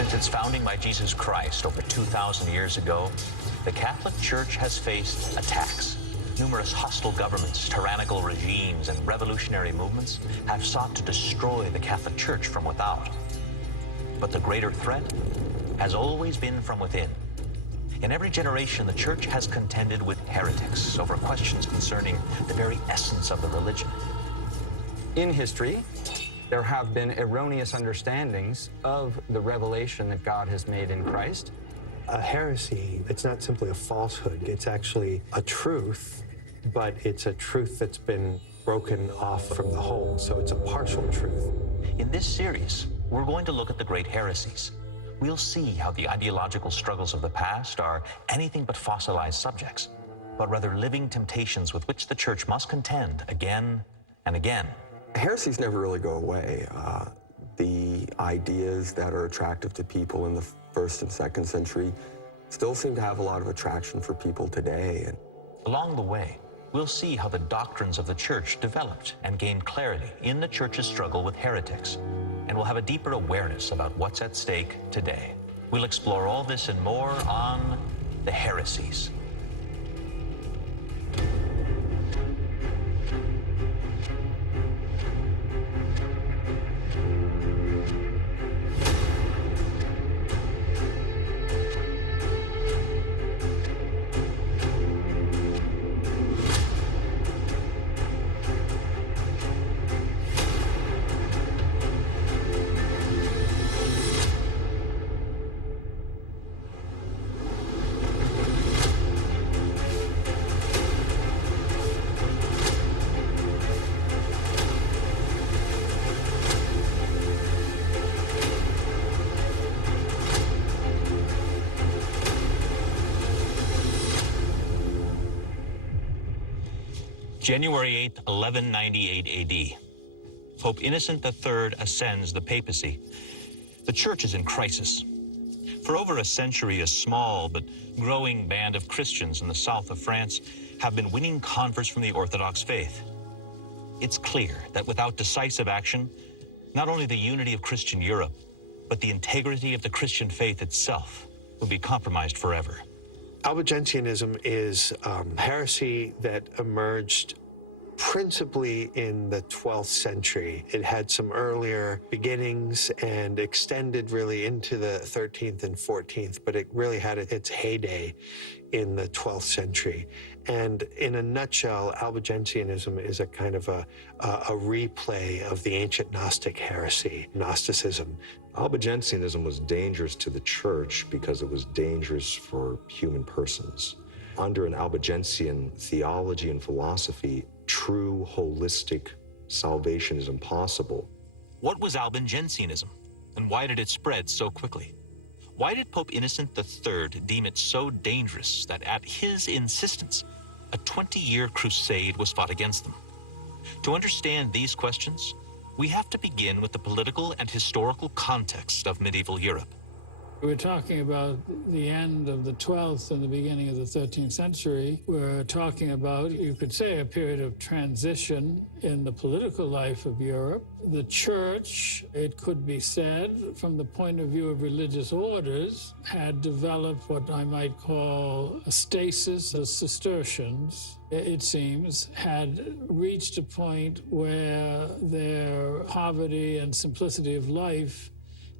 Since its founding by Jesus Christ over 2,000 years ago, the Catholic Church has faced attacks. Numerous hostile governments, tyrannical regimes, and revolutionary movements have sought to destroy the Catholic Church from without. But the greater threat has always been from within. In every generation, the Church has contended with heretics over questions concerning the very essence of the religion. In history, there have been erroneous understandings of the revelation that God has made in Christ. A heresy, it's not simply a falsehood, it's actually a truth, but it's a truth that's been broken off from the whole, so it's a partial truth. In this series, we're going to look at the great heresies. We'll see how the ideological struggles of the past are anything but fossilized subjects, but rather living temptations with which the Church must contend again and again. Heresies never really go away. The ideas that are attractive to people in the 1st and 2nd century still seem to have a lot of attraction for people today. Along the way, we'll see how the doctrines of the Church developed and gained clarity in the Church's struggle with heretics. And we'll have a deeper awareness about what's at stake today. We'll explore all this and more on the heresies. January 8, 1198 AD. Pope Innocent III ascends the papacy. The Church is in crisis. For over a century, a small but growing band of Christians in the south of France have been winning converts from the Orthodox faith. It's clear that without decisive action, not only the unity of Christian Europe, but the integrity of the Christian faith itself will be compromised forever. Albigenianism is heresy that emerged principally in the 12th century. It had some earlier beginnings and extended really into the 13th and 14th, but it really had its heyday in the 12th century. And in a nutshell, Albigenianism is a kind of a replay of the ancient Gnostic heresy, Gnosticism. Albigenianism was dangerous to the Church because it was dangerous for human persons. Under an Albigensian theology and philosophy, true holistic salvation is impossible. What was Albigensianism, and why did it spread so quickly? Why did Pope Innocent III deem it so dangerous that at his insistence, a 20-year crusade was fought against them? To understand these questions, we have to begin with the political and historical context of medieval Europe. We're talking about the end of the 12th and the beginning of the 13th century. We're talking about, you could say, a period of transition in the political life of Europe. The Church, it could be said, from the point of view of religious orders, had developed what I might call a stasis. The Cistercians, it seems, had reached a point where their poverty and simplicity of life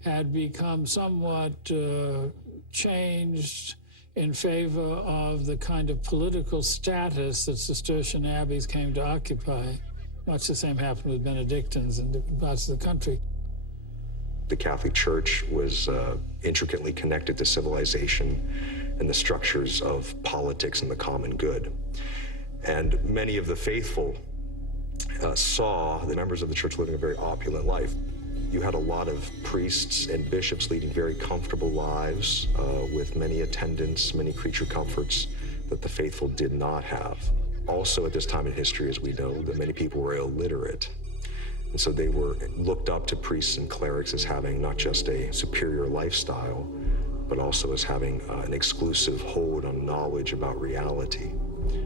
had become somewhat changed in favor of the kind of political status that Cistercian abbeys came to occupy. Much the same happened with Benedictines in different parts of the country. The Catholic Church was intricately connected to civilization and the structures of politics and the common good. And many of the faithful saw the members of the Church living a very opulent life. You had a lot of priests and bishops leading very comfortable lives with many attendants, many creature comforts that the faithful did not have. Also at this time in history, as we know, that many people were illiterate. And so they were looked up to priests and clerics as having not just a superior lifestyle, but also as having an exclusive hold on knowledge about reality.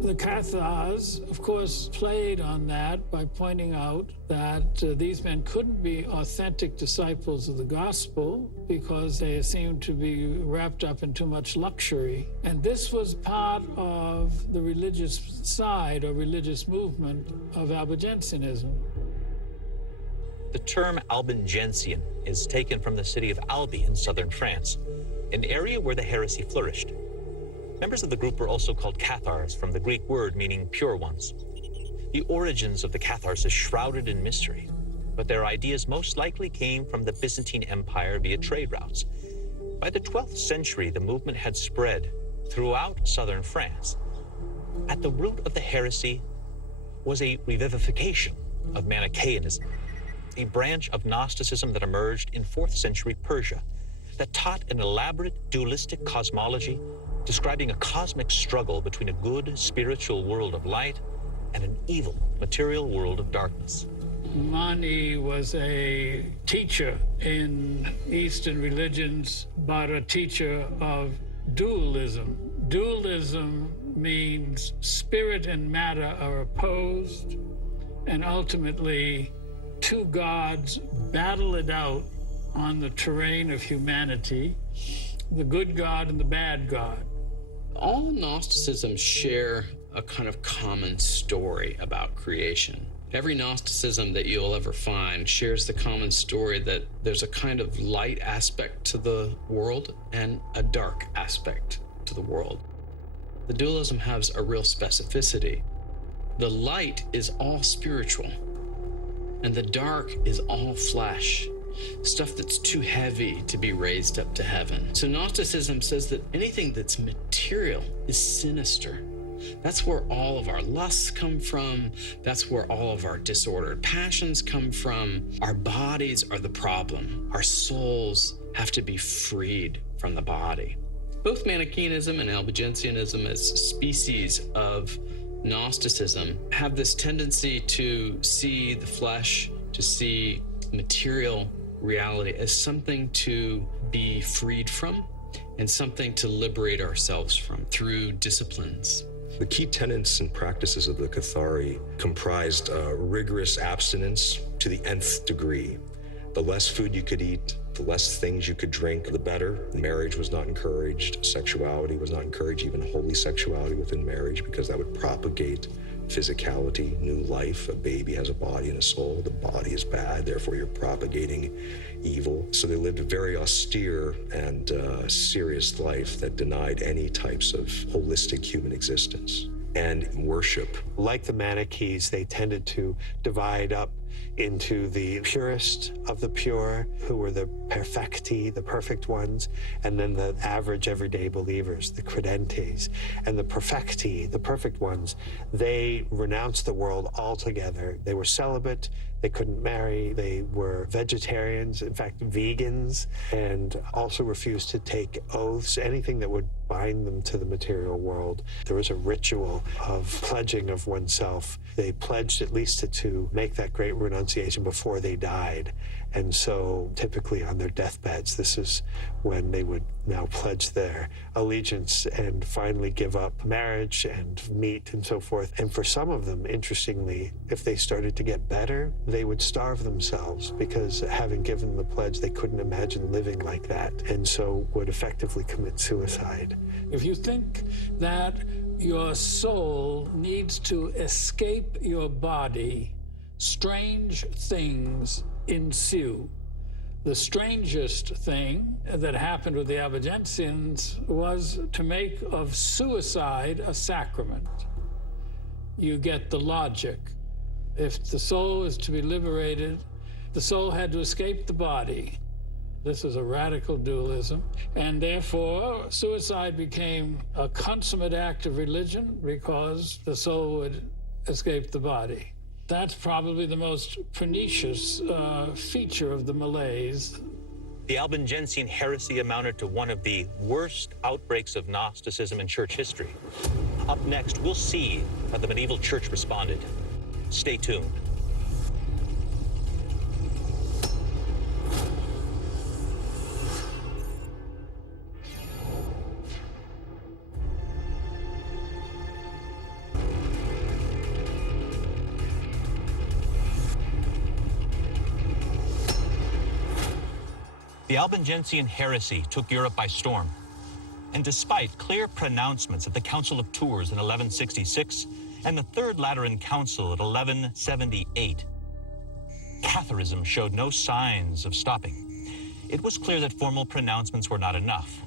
The Cathars, of course, played on that by pointing out that these men couldn't be authentic disciples of the gospel because they seemed to be wrapped up in too much luxury. And this was part of the religious side or religious movement of Albigensianism. The term Albigensian is taken from the city of Albi in southern France, an area where the heresy flourished. Members of the group were also called Cathars, from the Greek word meaning pure ones. The origins of the Cathars is shrouded in mystery, but their ideas most likely came from the Byzantine Empire via trade routes. By the 12th century, the movement had spread throughout southern France. At the root of the heresy was a revivification of Manichaeanism, a branch of Gnosticism that emerged in 4th century Persia that taught an elaborate dualistic cosmology describing a cosmic struggle between a good spiritual world of light and an evil material world of darkness. Mani was a teacher in Eastern religions, but a teacher of dualism. Dualism means spirit and matter are opposed, and ultimately two gods battle it out on the terrain of humanity, the good God and the bad God. All Gnosticisms share a kind of common story about creation. Every Gnosticism that you'll ever find shares the common story that there's a kind of light aspect to the world and a dark aspect to the world. The dualism has a real specificity. The light is all spiritual, and the dark is all flesh. Stuff that's too heavy to be raised up to heaven. So Gnosticism says that anything that's material is sinister. That's where all of our lusts come from. That's where all of our disordered passions come from. Our bodies are the problem. Our souls have to be freed from the body. Both Manichaeanism and Albigensianism, as species of Gnosticism, have this tendency to see the flesh, to see material reality as something to be freed from and something to liberate ourselves from through disciplines. The key tenets and practices of the Cathari comprised rigorous abstinence to the nth degree. The less food you could eat, the less things you could drink, the better. Marriage was not encouraged. Sexuality was not encouraged, even holy sexuality within marriage, because that would propagate physicality, new life. A baby has a body and a soul. The body is bad, therefore you're propagating evil. So they lived a very austere and serious life that denied any types of holistic human existence. And worship. Like the Manichees, they tended to divide up into the purest of the pure, who were the perfecti, the perfect ones, and then the average everyday believers, the credentes. And the perfecti, the perfect ones, they renounced the world altogether. They were celibate, they couldn't marry, they were vegetarians, in fact, vegans, and also refused to take oaths, anything that would bind them to the material world. There was a ritual of pledging of oneself. They pledged at least to make that great renunciation before they died. And so typically on their deathbeds, this is when they would now pledge their allegiance and finally give up marriage and meat and so forth. And for some of them, interestingly, if they started to get better, they would starve themselves because having given the pledge, they couldn't imagine living like that, and so would effectively commit suicide. If you think that your soul needs to escape your body, strange things ensue. The strangest thing that happened with the Albigensians was to make of suicide a sacrament. You get the logic. If the soul is to be liberated, the soul had to escape the body. This is a radical dualism, and therefore suicide became a consummate act of religion because the soul would escape the body. That's probably the most pernicious feature of the malaise. The Albigensian heresy amounted to one of the worst outbreaks of Gnosticism in church history. Up next, we'll see how the medieval church responded. Stay tuned. The Albigensian Heresy took Europe by storm. And despite clear pronouncements at the Council of Tours in 1166 and the Third Lateran Council at 1178, Catharism showed no signs of stopping. It was clear that formal pronouncements were not enough.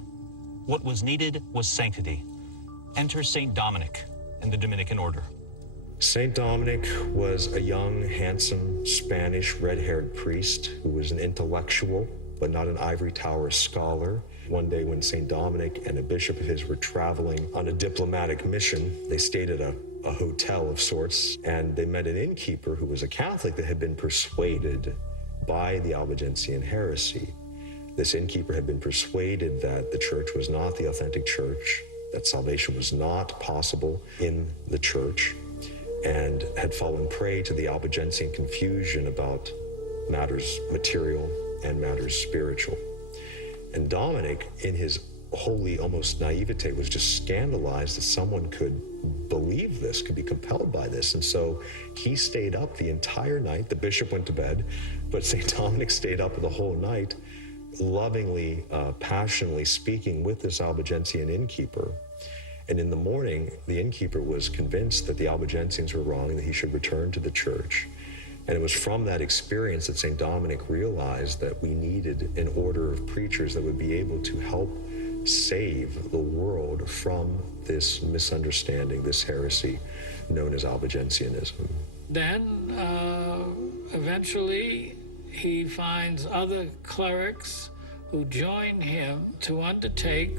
What was needed was sanctity. Enter St. Dominic and the Dominican order. Saint Dominic was a young, handsome, Spanish, red-haired priest who was an intellectual, but not an ivory tower scholar. One day when Saint Dominic and a bishop of his were traveling on a diplomatic mission, they stayed at a hotel of sorts, and they met an innkeeper who was a Catholic that had been persuaded by the Albigensian Heresy. This innkeeper had been persuaded that the church was not the authentic church, that salvation was not possible in the church, and had fallen prey to the Albigensian confusion about matters material and matters spiritual. And Dominic, in his holy, almost naivete, was just scandalized that someone could believe this, could be compelled by this. And so he stayed up the entire night. The bishop went to bed, but St. Dominic stayed up the whole night, lovingly, passionately speaking with this Albigensian innkeeper. And in the morning, the innkeeper was convinced that the Albigensians were wrong and that he should return to the church. And it was from that experience that St. Dominic realized that we needed an order of preachers that would be able to help save the world from this misunderstanding, this heresy known as Albigensianism. Then, eventually, he finds other clerics who join him to undertake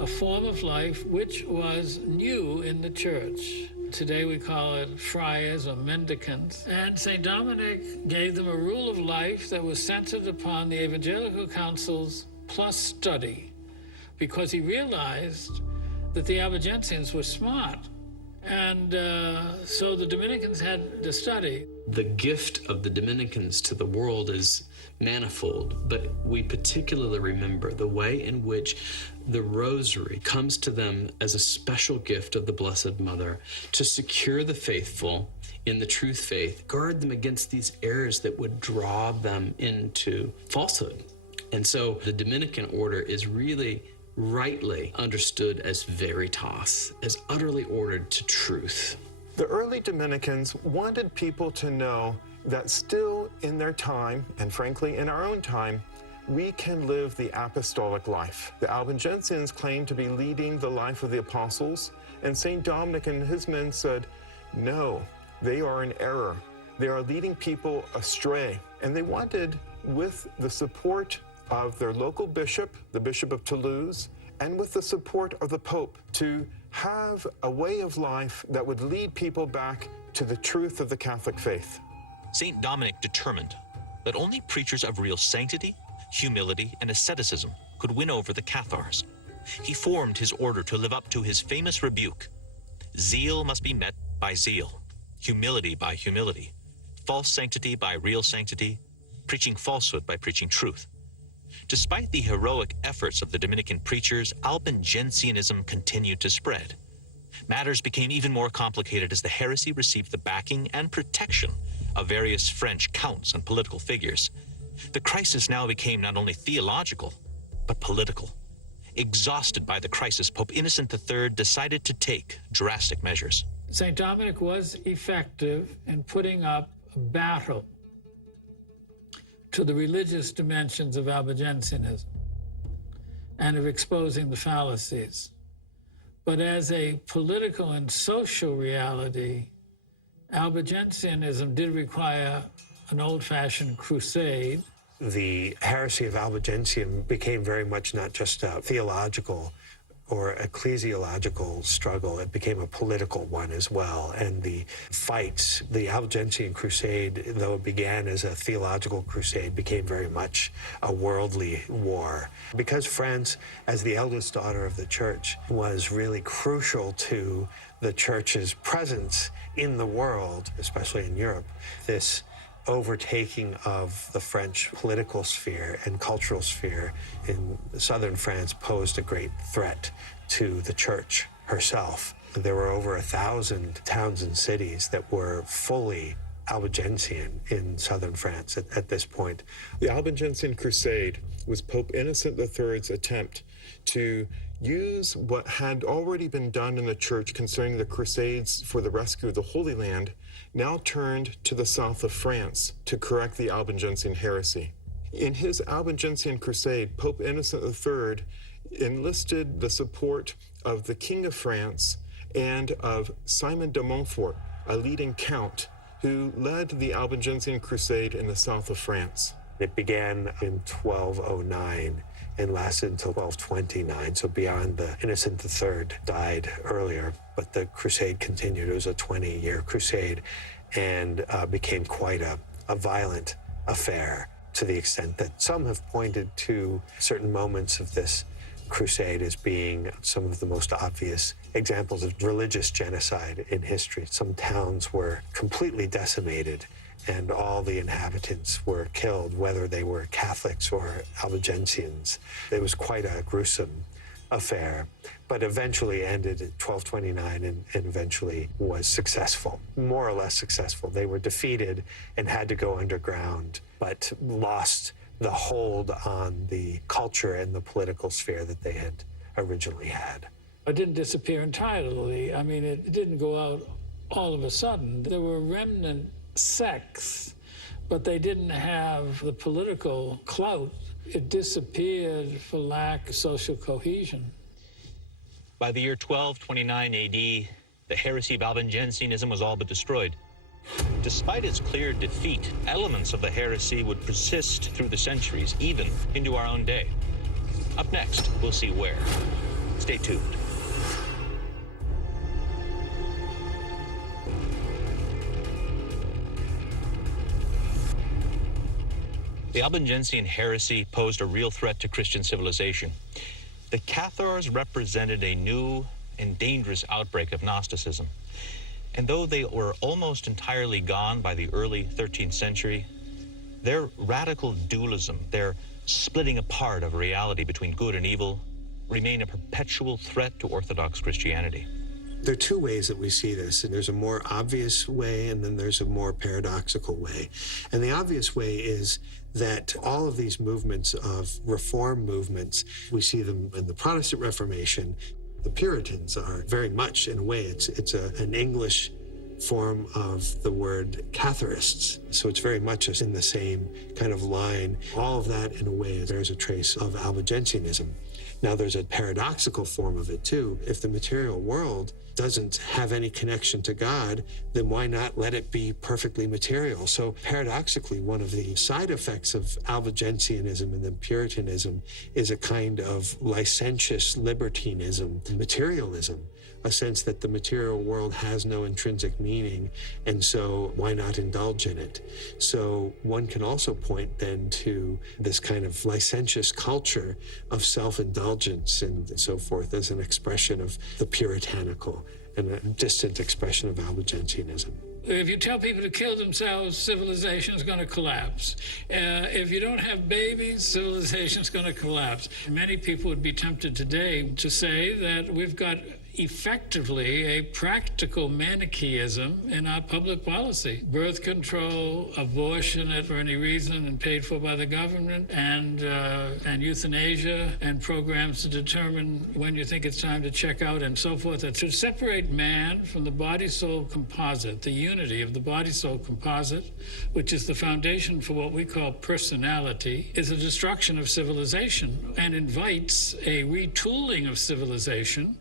a form of life which was new in the church. Today we call it friars or mendicants. And St. Dominic gave them a rule of life that was centered upon the evangelical counsels plus study, because he realized that the Albigensians were smart. And so the Dominicans had to study. The gift of the Dominicans to the world is manifold, but we particularly remember the way in which the rosary comes to them as a special gift of the Blessed Mother to secure the faithful in the truth faith, guard them against these errors that would draw them into falsehood. And so the Dominican order is really rightly understood as veritas, as utterly ordered to truth. The early Dominicans wanted people to know that still in their time, and frankly in our own time, we can live the apostolic life. The Albigensians claimed to be leading the life of the apostles, and St. Dominic and his men said, no, they are in error. They are leading people astray. And they wanted, with the support of their local bishop, the Bishop of Toulouse, and with the support of the Pope, to have a way of life that would lead people back to the truth of the Catholic faith. St. Dominic determined that only preachers of real sanctity, humility, and asceticism could win over the Cathars. He formed his order to live up to his famous rebuke: zeal must be met by zeal, humility by humility, false sanctity by real sanctity, preaching falsehood by preaching truth. Despite the heroic efforts of the Dominican preachers, Albigensianism continued to spread. Matters became even more complicated as the heresy received the backing and protection of various French counts and political figures. The crisis now became not only theological, but political. Exhausted by the crisis, Pope Innocent III decided to take drastic measures. St. Dominic was effective in putting up a battle to the religious dimensions of Albigensianism and of exposing the fallacies. But as a political and social reality, Albigensianism did require an old-fashioned crusade. The heresy of Albigensian became very much not just a theological or ecclesiological struggle, it became a political one as well. And the fights, the Albigensian crusade, though it began as a theological crusade, became very much a worldly war. Because France, as the eldest daughter of the church, was really crucial to the church's presence in the world, especially in Europe, this overtaking of the French political sphere and cultural sphere in southern France posed a great threat to the church herself. There were over 1,000 towns and cities that were fully Albigensian in southern France at this point. The Albigensian Crusade was Pope Innocent III's attempt to use what had already been done in the church concerning the Crusades for the rescue of the Holy Land, now turned to the south of France to correct the Albigensian heresy. In his Albigensian Crusade, Pope Innocent III enlisted the support of the King of France and of Simon de Montfort, a leading count who led the Albigensian Crusade in the south of France. It began in 1209 and lasted until 1229, so beyond the Innocent III died earlier, but the crusade continued. It was a 20-year crusade and became quite a violent affair, to the extent that some have pointed to certain moments of this crusade as being some of the most obvious examples of religious genocide in history. Some towns were completely decimated and all the inhabitants were killed, whether they were Catholics or Albigensians. It was quite a gruesome affair, but eventually ended in 1229 and eventually was successful, more or less successful. They were defeated and had to go underground, but lost the hold on the culture and the political sphere that they had originally had. It didn't disappear entirely. I mean, it didn't go out all of a sudden. There were remnant sects, but they didn't have the political clout. It disappeared for lack of social cohesion. By the year 1229 AD, the heresy of Albigensianism was all but destroyed. Despite its clear defeat, elements of the heresy would persist through the centuries, even into our own day. Up next, we'll see where. Stay tuned. The Albigensian heresy posed a real threat to Christian civilization. The Cathars represented a new and dangerous outbreak of Gnosticism. And though they were almost entirely gone by the early 13th century, their radical dualism, their splitting apart of reality between good and evil, remain a perpetual threat to Orthodox Christianity. There are two ways that we see this, and there's a more obvious way and then there's a more paradoxical way. And the obvious way is that all of these movements of reform movements, we see them in the Protestant Reformation. The Puritans are very much, in a way, it's an English form of the word Catharists. So it's very much in the same kind of line. All of that, in a way, there's a trace of Albigensianism. Now, there's a paradoxical form of it, too. If the material world doesn't have any connection to God, then why not let it be perfectly material? So paradoxically, one of the side effects of Albigensianism and then Puritanism is a kind of licentious libertinism, materialism, a sense that the material world has no intrinsic meaning, and so why not indulge in it? So one can also point then to this kind of licentious culture of self-indulgence and so forth as an expression of the puritanical and a distant expression of Albigensianism. If you tell people to kill themselves, civilization is going to collapse. If you don't have babies, civilization is going to collapse. Many people would be tempted today to say that we've got effectively a practical Manichaeism in our public policy. Birth control, abortion for any reason and paid for by the government, and euthanasia, and programs to determine when you think it's time to check out and so forth. That to separate man from the body-soul composite, the unity of the body-soul composite, which is the foundation for what we call personality, is a destruction of civilization and invites a retooling of civilization.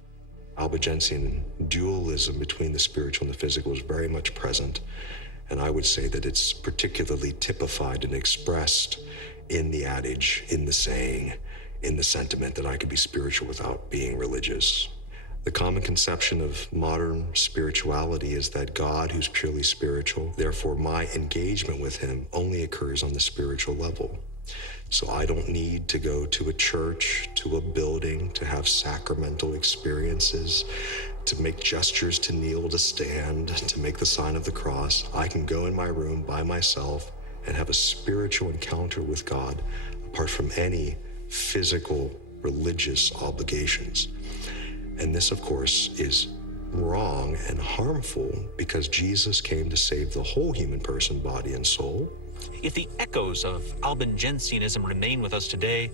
Albigensian dualism between the spiritual and the physical is very much present, and I would say that it's particularly typified and expressed in the adage, in the saying, in the sentiment that I could be spiritual without being religious. The common conception of modern spirituality is that God, who's purely spiritual, therefore my engagement with him only occurs on the spiritual level. So I don't need to go to a church, to a building, to have sacramental experiences, to make gestures, to kneel, to stand, to make the sign of the cross. I can go in my room by myself and have a spiritual encounter with God apart from any physical religious obligations. And this, of course, is wrong and harmful because Jesus came to save the whole human person, body and soul. If the echoes of Albigensianism remain with us today,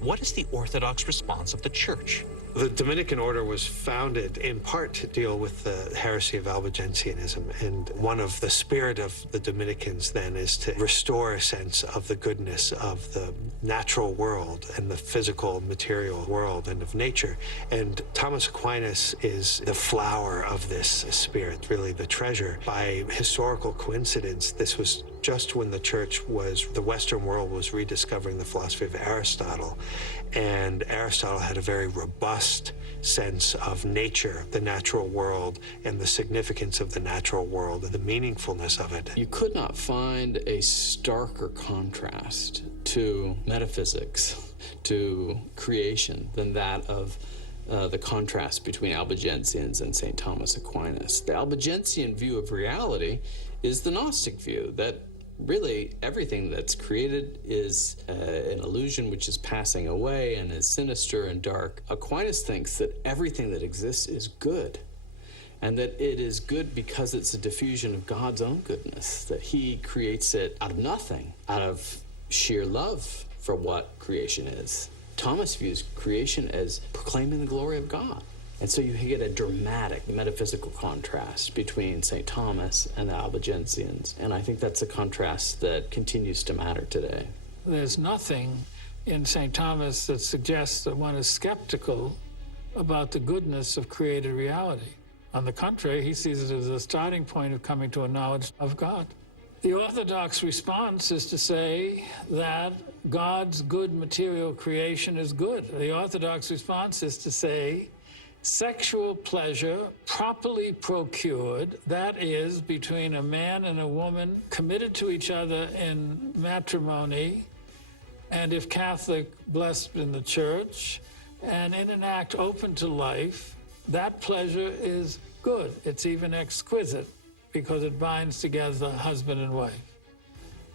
what is the Orthodox response of the Church? The Dominican order was founded in part to deal with the heresy of Albigensianism, and one of the spirit of the Dominicans then is to restore a sense of the goodness of the natural world and the physical material world and of nature. And Thomas Aquinas is the flower of this spirit, really the treasure. By historical coincidence, this was just when the the Western world was rediscovering the philosophy of Aristotle. And Aristotle had a very robust sense of nature, the natural world, and the significance of the natural world and the meaningfulness of it. You could not find a starker contrast to metaphysics, to creation, than that of the contrast between Albigensians and St. Thomas Aquinas. The Albigensian view of reality is the Gnostic view, that really everything that's created is an illusion which is passing away and is sinister and dark. Aquinas thinks that everything that exists is good, and that it is good because it's a diffusion of God's own goodness, that he creates it out of nothing, out of sheer love for what creation is. Thomas views creation as proclaiming the glory of God. And so you get a dramatic metaphysical contrast between St. Thomas and the Albigensians. And I think that's a contrast that continues to matter today. There's nothing in St. Thomas that suggests that one is skeptical about the goodness of created reality. On the contrary, he sees it as a starting point of coming to a knowledge of God. The Orthodox response is to say that God's good material creation is good. The Orthodox response is to say sexual pleasure properly procured, that is, between a man and a woman committed to each other in matrimony, and if Catholic, blessed in the Church, and in an act open to life, that pleasure is good. It's even exquisite because it binds together husband and wife.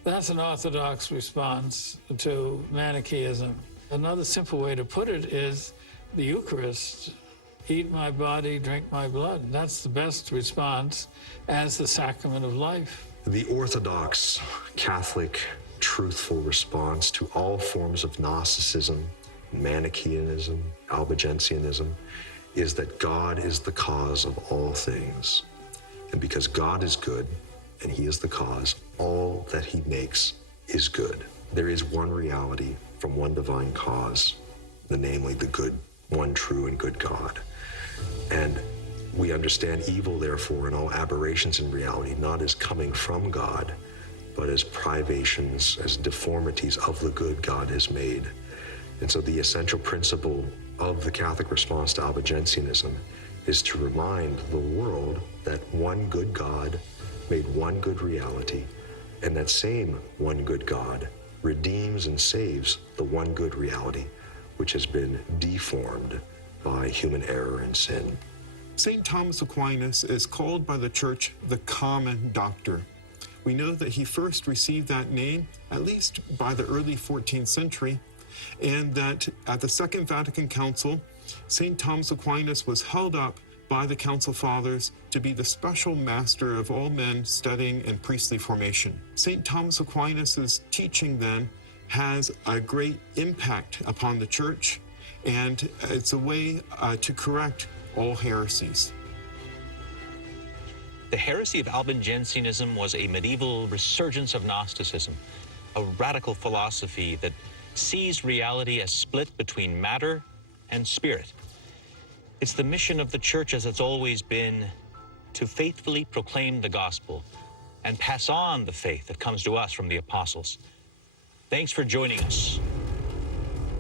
That's an Orthodox response to Manichaeism. Another simple way to put it is the Eucharist. Eat my body, drink my blood. That's the best response as the sacrament of life. The Orthodox Catholic truthful response to all forms of Gnosticism, Manichaeanism, Albigensianism, is that God is the cause of all things. And because God is good, and he is the cause, all that he makes is good. There is one reality from one divine cause, namely the good, one true and good God. And we understand evil, therefore, and all aberrations in reality, not as coming from God, but as privations, as deformities of the good God has made. And so the essential principle of the Catholic response to Albigensianism is to remind the world that one good God made one good reality, and that same one good God redeems and saves the one good reality, which has been deformed by human error and sin. St. Thomas Aquinas is called by the Church the Common Doctor. We know that he first received that name, at least by the early 14th century, and that at the Second Vatican Council, St. Thomas Aquinas was held up by the Council Fathers to be the special master of all men studying in priestly formation. St. Thomas Aquinas' teaching then has a great impact upon the Church, and it's a way to correct all heresies. The heresy of Albigensianism was a medieval resurgence of Gnosticism, a radical philosophy that sees reality as split between matter and spirit. It's the mission of the Church, as it's always been, to faithfully proclaim the gospel and pass on the faith that comes to us from the apostles. Thanks for joining us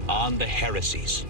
on the heresies.